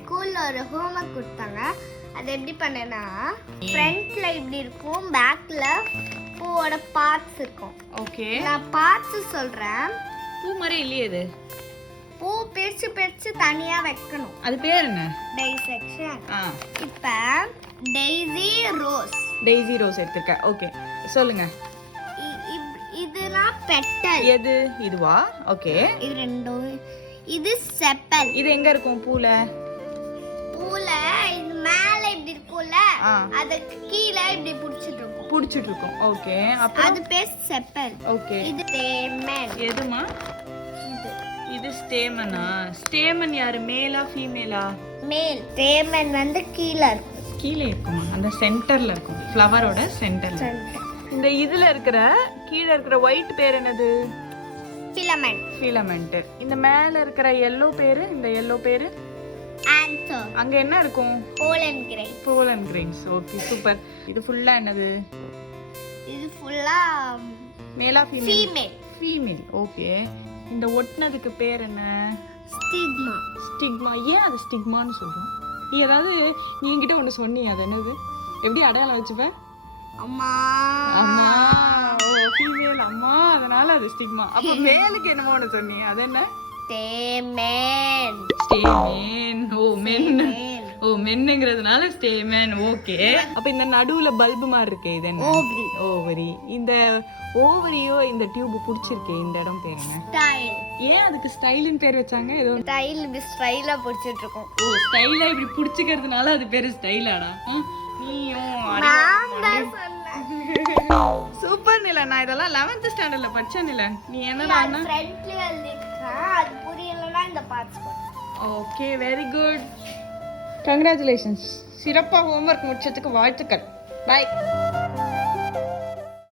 ஸ்கூல்ல ஒரு ஹோம்வொர்க் கொடுத்தாங்க. அது எப்படி பண்ணேன்னா ஃப்ரண்ட்ல இப்படி இருக்கும், பேக்ல பூவோட பார்ட்ஸ் இருக்கும். ஓகே. நான் பார்ட்ஸ் சொல்றேன். பூ மாதிரி இல்லையே இது. பூ பிரிச்சு பிரிச்சு தனியா வைக்கணும். அது பேர் என்ன? டைசெக்ஷன். இப்போ டெய்ஸி ரோஸ். டெய்ஸி ரோஸ் எடுத்துக்க. ஓகே சொல்லுங்க. இதுனா பெட்டல். எது? இதுவா? ஓகே. இது ரெண்டும். இது செப்பல். இது எங்க இருக்கும் பூல? பூல இது மேல இப்படி இருக்கும்ல, அதுக்கு கீழ இப்படி புடிச்சிட்டு இருக்கும். ஓகே. அப்புறம் அது பேர் செப்பல். ஓகே. இது ஸ்டேமன். எதுமா? இது ஸ்டேமனா? ஸ்டேமன் யாரு, மேலா ஃபீமேலா? மேல். ஸ்டேமன் வந்து கீழ இருக்கும். கீழே இருக்குமா? அந்த சென்டர்ல இருக்கும், ஃப்ளவரோட சென்டர்ல. இந்த இதுல இருக்கிற கீழ இருக்கிற ஒயிட் பேர் என்னது? ஃபிலமெண்ட். ஃபிலமெண்ட். இந்த மேல இருக்கிற yellow பேரு? இந்த yellow பேரு? ஆன்தர். அங்க என்ன இருக்கும்? Pollen grain. Pollen grains. Okay super. இது ஃபுல்லா என்னது? இது ஃபுல்லா மேலா ஃபீமேல்? ஃபீமேல். ஃபீமேல். ஓகே. இந்த ஒட்டுனதுக்கு பேர் என்ன? ஸ்டிக்மா. ஸ்டிக்மா. ஏன் அது ஸ்டிக்மான்னு சொல்றோம்? நீ ஏதாவது நீ என்கிட்ட ஒன்று சொன்னீங்க, அது என்னது? எப்படி அடையாளம் வச்சுப்ப? அம்மா. அம்மா. ஓ ஃபீமேல் அம்மா, அதனால அது ஸ்டிக்மா. அப்ப மேலுக்கு என்னமோ ஒன்று சொன்னீங்க, அது என்ன? ஸ்டேமன். ஸ்டேமன். ஓ மென். ஓ மென்னுங்கிறதுனால ஸ்டேமன். ஓகே. அப்ப இந்த நடுவுல பல்பு மாதிரி இருக்கே, இது என்ன? ஓவரி. ஓவரி. இந்த ஓவரியோ இந்த டியூப் புடிச்சிருக்கே, இந்த இடம் பேர் என்ன? ஸ்டைல். ஏன் அதுக்கு ஸ்டைல்னு பேர் வச்சாங்க? ஏதோ ஸ்டைல் இப்படி ஸ்டைலா புடிச்சிட்டு இருக்கும். ஓ ஸ்டைலா இப்படி புடிச்சிக்கிறதுனால அது பேரு ஸ்டைலாடா? நீயும் நான் தான் சொன்னேன். சூப்பர் நிலா. நான் இதெல்லாம் 11th ஸ்டாண்டர்ட்ல படிச்சேன் நிலா. நீ என்னடா? ஃப்ரண்ட்ல எழுதிருக்கேன். அது புரியலனா இந்த பார்ட்ஸ் போடு. Okay very good. கங்க்ராச்சுலேஷன்ஸ். சிறப்பாக ஹோம்வொர்க் முடிச்சதுக்கு வாழ்த்துக்கள். பை.